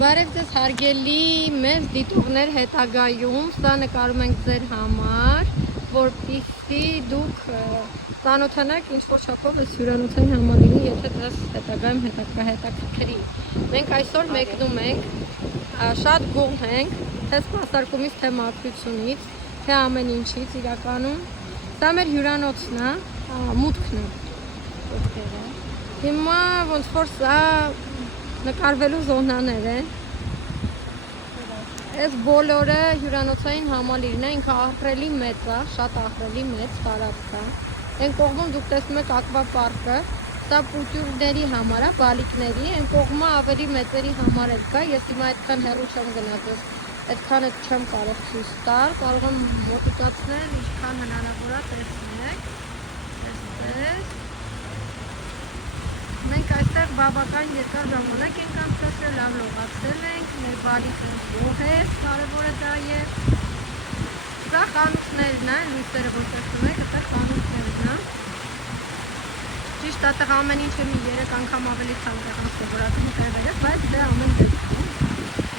Բարև ձեզ հարգելի մեծ դիտողներ հետագայում, սա նկարում ենք ձեր համար, որպեսզի դուք ծանոթանաք ինչ-որ չափով այս հյուրանոցային համալիրին, եթե ձեզ հետագայում հետաքրքրի։ Մենք այսօր մեկնում ենք, շատ գոհ ենք, թե սպասարկումից, թե մաքրությունից, թե ամեն ինչից իրականում։ Սա մեր հյուրանոցն է, մուտքն է։ Հիմա ոնց որ սա նկարվելու զոնաներ են։ Այս բոլորը հյուրանոցային համալիրն է, ինքը ահռելի մեծ է, շատ ահռելի մեծ տարածք է։ Այն կողմում դուք տեսնում եք ակվապարկը, սա պուտյուրների համար է, բալիկների, այն կողմը ավելի մեծերի համար էլ կա, ես հիմա այդքան հեռու չեմ գնացել, այդքան չեմ կարող ցույց տալ, կարող եմ մոտիկացնել, ինչքան հնարավոր է տեսնեք, տեսեք։ Մենք այստեղ բավական երկար ժամանակ ենք անցկացրել, լավ լողացել ենք, մեր բալիկը գոհ է, կարևորը դա է։ Սա խանութներն են, լույսերը որ տեսնում եք, այդտեղ խանութներն են։ Ճիշտ է, այդտեղ ամեն ինչը մի 3 անգամ ավելի ցավ տեղան սովորացնում տեղերը, բայց դա ամեն դեպքում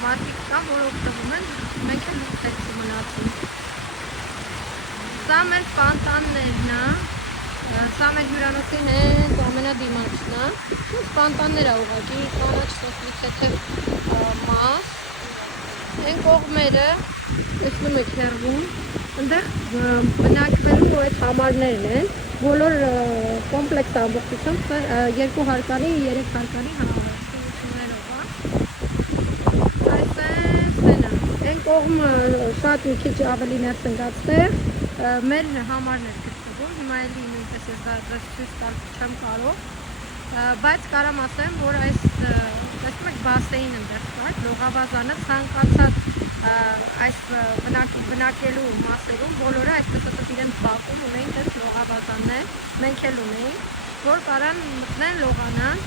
մարդիկ կան, որ օգտվում են, մենք էլ ուտեցի մնացին։ Սա մեր պանտաններն է։ Սա մեր հյուրանոցի հենց ամենադիմացն է, պանտաններ է ուղղակի, կանաչ սոֆլի թեթև մաս, այն կողմերը, տեսնում եք հեռվում, այնտեղ բնակվելու այդ համարներն են, բոլոր կոմպլեքս ամբողջությամբ 2 հարկանի, 3 հարկանի սնություններով է, այն կողմը շատ մի քիչ ավելի ներս ընկածտեղ, մեր համարներ հիմա էլի նույնպես ես դες ցույց տալ չեմ կարող, բայց կարամ ասեմ, որ այս տեսնում եք բասեին ընդեղ կա, լողավազանը ցանկացած այս բնակելու մասերում բոլորը այսպես ասած իրենց բակում ունեին այս լողավազաններ, մենք էլ ունեինք, որ կարան մտնեն լողանան,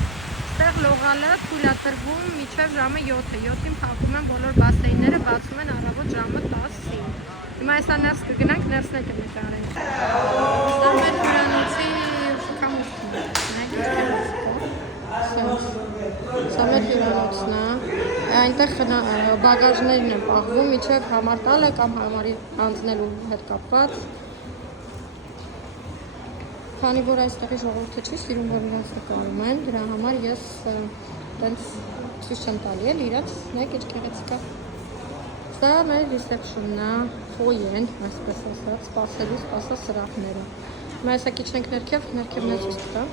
այստեղ լողալը թույլատրվում մինչև ժամը 7-ը, 7-ին փակում են բոլոր բասեյները, բացում են առավոտ ժամը 10-ին։ Հիմա այսա ներս կգնանք, ներսն է կնկարենք։ Սա մեր հյուրանոցի շքամուտքն է, սա մեր հյուրանոցն է, այնտեղ բագաժներն են պահվում, մինչև համար տալը կամ համարի հանձնելու հետ կապված։ Քանի որ այստեղի ժողովուրդը չի սիրում, որ իրենց նկարում են, դրա համար ես տենց ցույց չեմ տալի էլ իրաց, նայեք ինչ գեղեցիկ է։ Սա մեր ռիսեպշնն է, ֆոյեն, այսպես ասած, սպասելու սպասասրահները։ Հիմա հեսա քիչ ենք ներքև, ներքևն է ցույց տա։